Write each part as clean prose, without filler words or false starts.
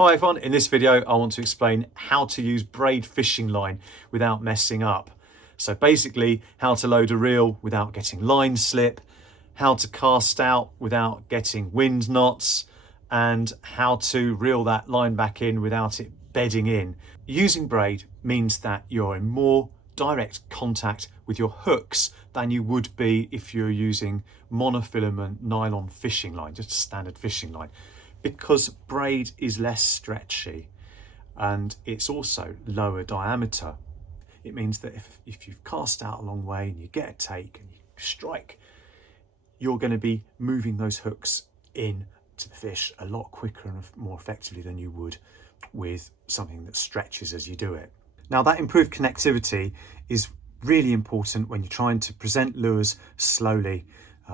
Hi everyone, in this video I want to explain how to use braid fishing line without messing up. So basically how to load a reel without getting line slip, how to cast out without getting wind knots, and how to reel that line back in without it bedding in. Using braid means that you're in more direct contact with your hooks than you would be if you're using monofilament nylon fishing line, just a standard fishing line, because braid is less stretchy and it's also lower diameter. It means that if you've cast out a long way and you get a take and you strike, you're going to be moving those hooks in to the fish a lot quicker and more effectively than you would with something that stretches as you do it. Now, that improved connectivity is really important when you're trying to present lures slowly.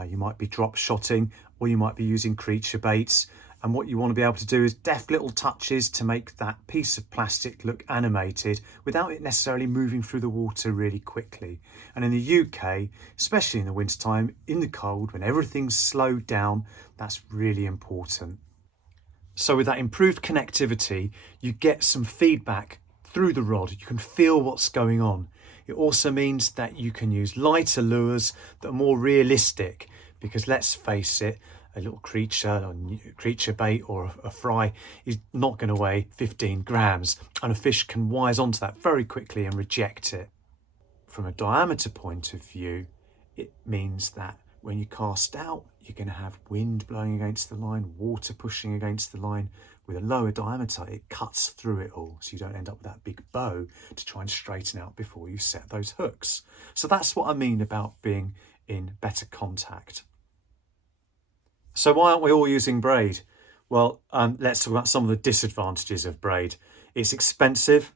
You might be drop shotting or you might be using creature baits. And what you want to be able to do is deft little touches to make that piece of plastic look animated without it necessarily moving through the water really quickly. And in the UK, especially in the wintertime, in the cold, when everything's slowed down, that's really important. So with that improved connectivity, you get some feedback through the rod. You can feel what's going on. It also means that you can use lighter lures that are more realistic, because let's face it, a little creature bait or a fry is not going to weigh 15 grams, and a fish can wise onto that very quickly and reject it. From a diameter point of view, it means that when you cast out, you're going to have wind blowing against the line, water pushing against the line. With a lower diameter, it cuts through it all, so you don't end up with that big bow to try and straighten out before you set those hooks. So that's what I mean about being in better contact. So why aren't we all using braid? Well, let's talk about some of the disadvantages of braid. It's expensive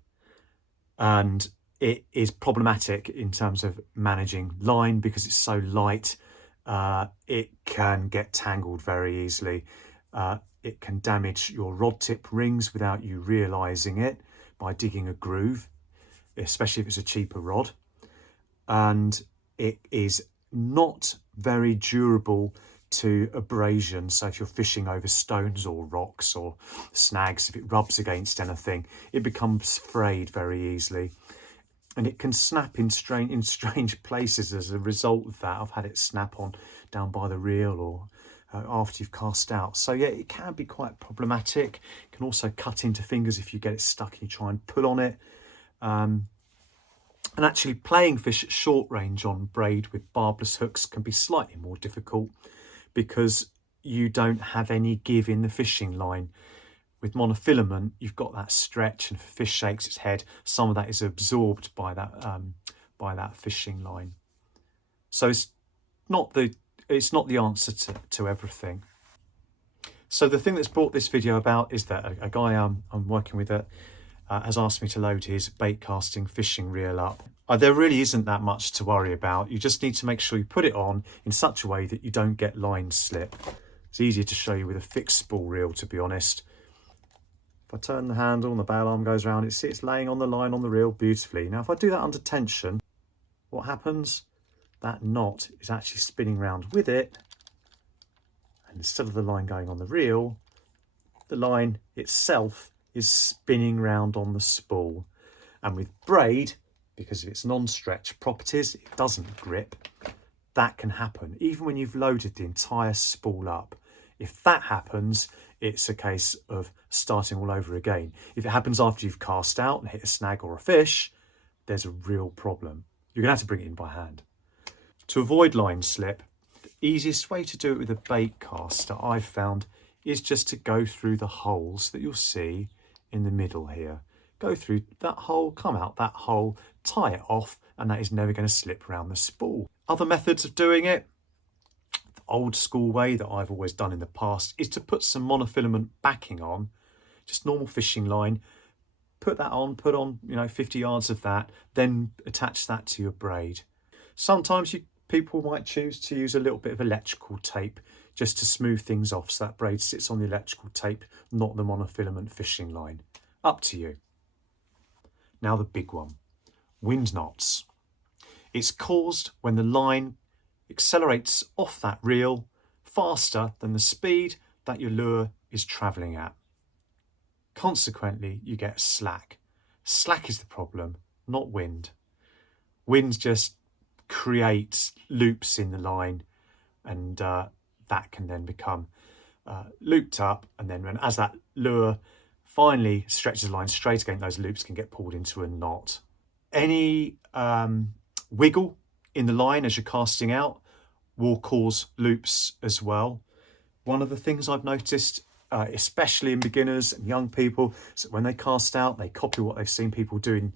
and it is problematic in terms of managing line because it's so light. It can get tangled very easily. It can damage your rod tip rings without you realising it by digging a groove, especially if it's a cheaper rod. And it is not very durable to abrasion. So if you're fishing over stones or rocks or snags, if it rubs against anything, it becomes frayed very easily. And it can snap in strange places as a result of that. I've had it snap on down by the reel or after you've cast out. So yeah, it can be quite problematic. It can also cut into fingers if you get it stuck and you try and pull on it. And actually playing fish at short range on braid with barbless hooks can be slightly more difficult because you don't have any give in the fishing line. With monofilament, you've got that stretch, and if a fish shakes its head, some of that is absorbed by that fishing line. So it's not the answer to everything. So the thing that's brought this video about is that a guy I'm working with has asked me to load his bait casting fishing reel up. There really isn't that much to worry about. You just need to make sure you put it on in such a way that you don't get line slip. It's easier to show you with a fixed spool reel, to be honest. If I turn the handle and the bail arm goes around, it's laying on the line on the reel beautifully. Now, if I do that under tension, what happens? That knot is actually spinning round with it. And instead of the line going on the reel, the line itself is spinning round on the spool. And with braid, because of its non-stretch properties, it doesn't grip. That can happen even when you've loaded the entire spool up. If that happens, it's a case of starting all over again. If it happens after you've cast out and hit a snag or a fish, there's a real problem. You're gonna have to bring it in by hand. To avoid line slip, the easiest way to do it with a bait caster I've found is just to go through the holes that you'll see in the middle here. Go through that hole, come out that hole, tie it off, and that is never going to slip around the spool. Other methods of doing it, the old school way that I've always done in the past, is to put some monofilament backing on, just normal fishing line, put on 50 yards of that, then attach that to your braid. Sometimes people might choose to use a little bit of electrical tape just to smooth things off, so that braid sits on the electrical tape, not the monofilament fishing line. Up to you. Now the big one, wind knots. It's caused when the line accelerates off that reel faster than the speed that your lure is travelling at. Consequently, you get slack. Slack is the problem, not wind. Wind just creates loops in the line, and that can then become looped up, and then as that lure finally stretches the line straight again, those loops can get pulled into a knot. Any wiggle in the line as you're casting out will cause loops as well. One of the things I've noticed, especially in beginners and young people, is that when they cast out, they copy what they've seen people do in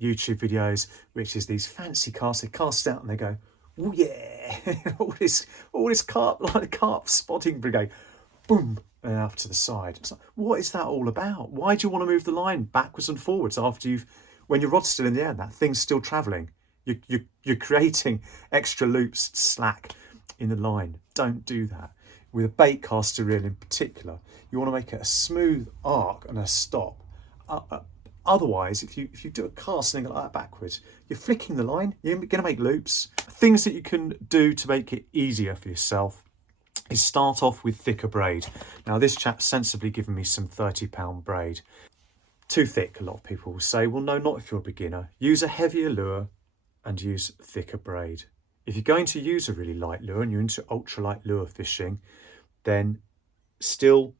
YouTube videos, which is these fancy casts. They cast out and they go, oh yeah, all this carp, like the carp spotting brigade, boom, and off to the side. It's like, what is that all about? Why do you want to move the line backwards and forwards after when your rod's still in the air, that thing's still travelling? You're creating extra loops, slack in the line. Don't do that. With a bait caster reel in particular, you want to make it a smooth arc and a stop. Otherwise, if you do a cast and go like that backwards, you're flicking the line, you're going to make loops. Things that you can do to make it easier for yourself is start off with thicker braid. Now this chap's sensibly given me some 30-pound braid. Too thick, a lot of people will say. Well, no, not if you're a beginner. Use a heavier lure and use thicker braid. If you're going to use a really light lure and you're into ultralight lure fishing, then still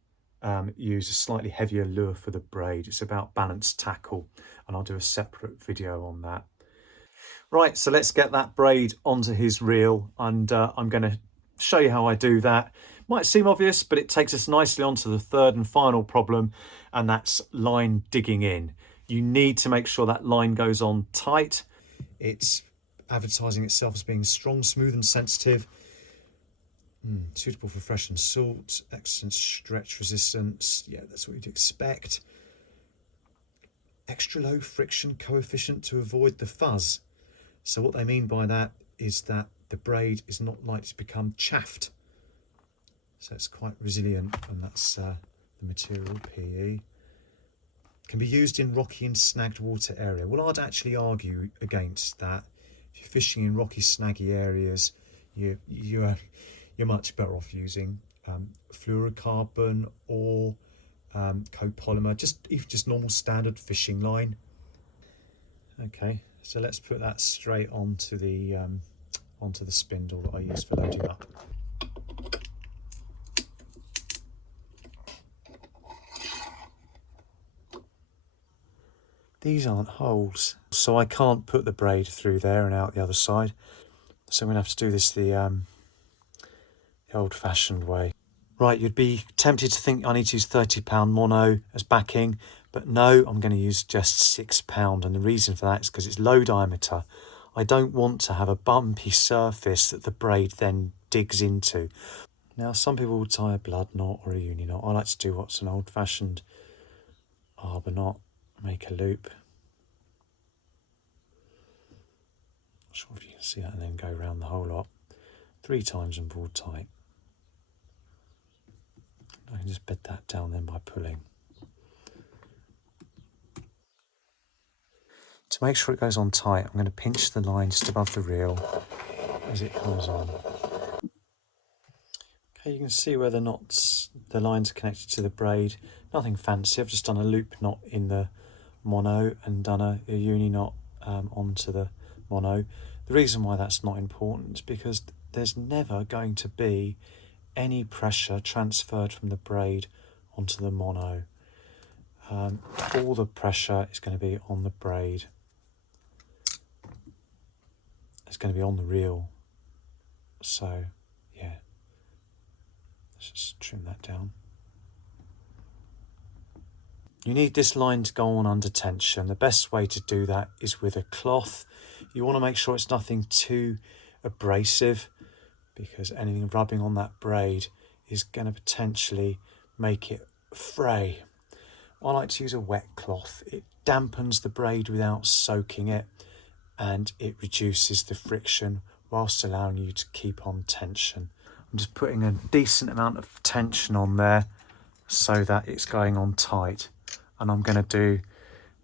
use a slightly heavier lure for the braid. It's about balanced tackle, and I'll do a separate video on that. Right, so let's get that braid onto his reel, and I'm going to show you how I do that. Might seem obvious, but it takes us nicely onto the third and final problem, and that's line digging in. You need to make sure that line goes on tight. It's advertising itself as being strong, smooth and sensitive. Suitable for fresh and salt, excellent stretch resistance. Yeah, that's what you'd expect. Extra low friction coefficient to avoid the fuzz. So what they mean by that is that the braid is not likely to become chaffed. So it's quite resilient, and that's the material, PE. Can be used in rocky and snagged water area. Well, I'd actually argue against that. If you're fishing in rocky, snaggy areas, you're much better off using fluorocarbon or copolymer, just normal standard fishing line. Okay, so let's put that straight onto the spindle that I use for loading up. These aren't holes, so I can't put the braid through there and out the other side. So I'm going to have to do this the old-fashioned way. Right, you'd be tempted to think I need to use 30-pound mono as backing, but no, I'm going to use just 6-pound, and the reason for that is because it's low diameter. I don't want to have a bumpy surface that the braid then digs into. Now, some people will tie a blood knot or a uni knot. I like to do what's an old-fashioned arbor knot. Make a loop. Not sure if you can see that, and then go around the whole lot 3 times and pull tight. I can just bed that down then by pulling. To make sure it goes on tight, I'm going to pinch the line just above the reel as it comes on. Okay, you can see where the lines are connected to the braid. Nothing fancy. I've just done a loop knot in the mono and done a uni knot onto the mono. The reason why that's not important is because there's never going to be any pressure transferred from the braid onto the mono. All the pressure is going to be on the braid. It's going to be on the reel. So, yeah. Let's just trim that down. You need this line to go on under tension. The best way to do that is with a cloth. You want to make sure it's nothing too abrasive, because anything rubbing on that braid is going to potentially make it fray. I like to use a wet cloth. It dampens the braid without soaking it, and it reduces the friction whilst allowing you to keep on tension. I'm just putting a decent amount of tension on there so that it's going on tight. And I'm going to do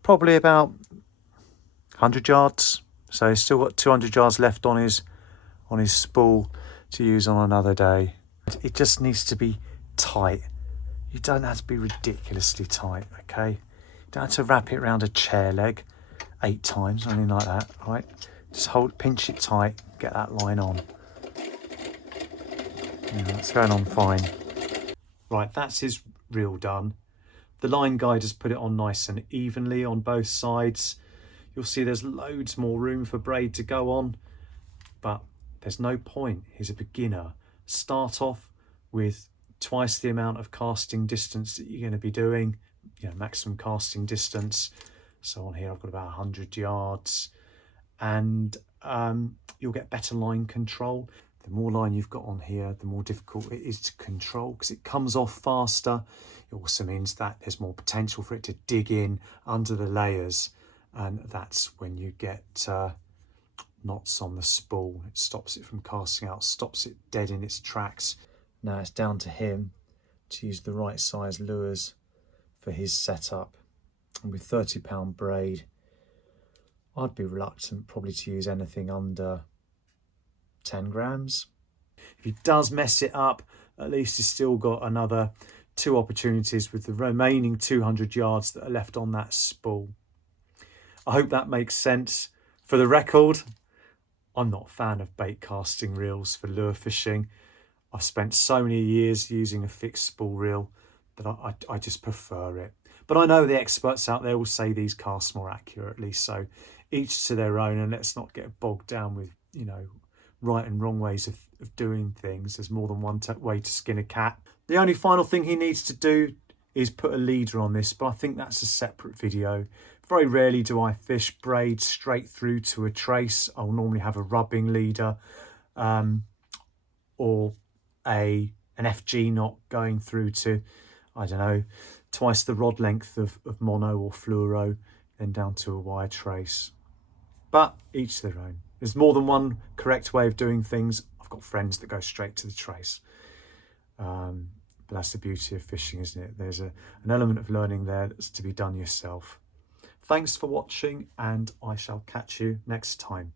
probably about 100 yards. So he's still got 200 yards left on his spool to use on another day. It just needs to be tight. You don't have to be ridiculously tight, okay? You don't have to wrap it around a chair leg 8 times, or anything like that, right? Just pinch it tight, get that line on. Yeah, it's going on fine. Right, that's his reel done. The line guide has put it on nice and evenly on both sides. You'll see there's loads more room for Braid to go on, but there's no point. He's a beginner. Start off with twice the amount of casting distance that you're going to be doing, maximum casting distance. So on here I've got about 100 yards, and you'll get better line control. The more line you've got on here, the more difficult it is to control because it comes off faster. It also means that there's more potential for it to dig in under the layers, and that's when you get knots on the spool. It stops it from casting out, stops it dead in its tracks. Now it's down to him to use the right size lures for his setup. And with 30-pound braid, I'd be reluctant probably to use anything under 10 grams. If he does mess it up, at least he's still got another 2 opportunities with the remaining 200 yards that are left on that spool. I hope that makes sense. For the record, I'm not a fan of bait casting reels for lure fishing. I've spent so many years using a fixed spool reel that I just prefer it. But I know the experts out there will say these cast more accurately, so each to their own, and let's not get bogged down with, right and wrong ways of doing things. There's more than one way to skin a cat. The only final thing he needs to do is put a leader on this, but I think that's a separate video. Very rarely do I fish braid straight through to a trace. I'll normally have a rubbing leader or an FG knot going through to, I don't know, twice the rod length of mono or fluoro, then down to a wire trace. But each their own. There's more than one correct way of doing things. I've got friends that go straight to the trace. But that's the beauty of fishing, isn't it? There's an element of learning there that's to be done yourself. Thanks for watching, and I shall catch you next time.